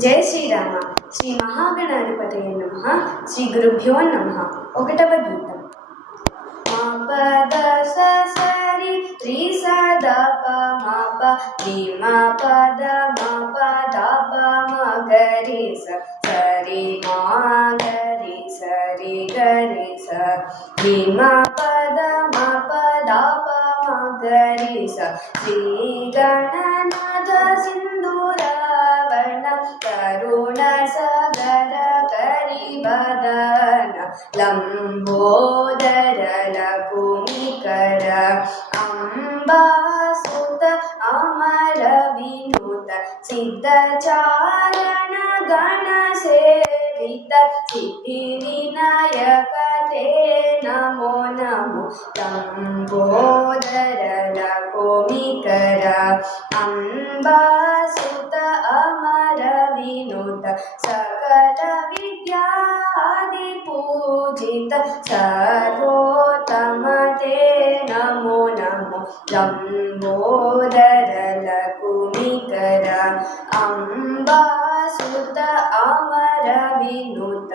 जय श्रीराम श्री महागणाधिपतये नमः श्री गुरुभ्यो नमः ఒకటవ గీతం మా పద సరి రి సద ప మా ప రి మా పద మా పద ప మా గరి స సరి మా గరి సరి గరి స రి మా పద మా పద ప మా గరి స శ్రీ గణనాథ సింధూర करुण सागर करिवदन लंबोदर लकुमिकर अंबासुत अमर विनुत सिद्धचारण गण सेवित सिद्धि विनायक ते नमो नमो लंबोदर लकुमिकर अंबासुत अमर विनुत सकल विद्यादि पूजित सर्वोत्तम ते नमो नमो लंबोदर लकुमिकर अंबासुत अमर विनुत।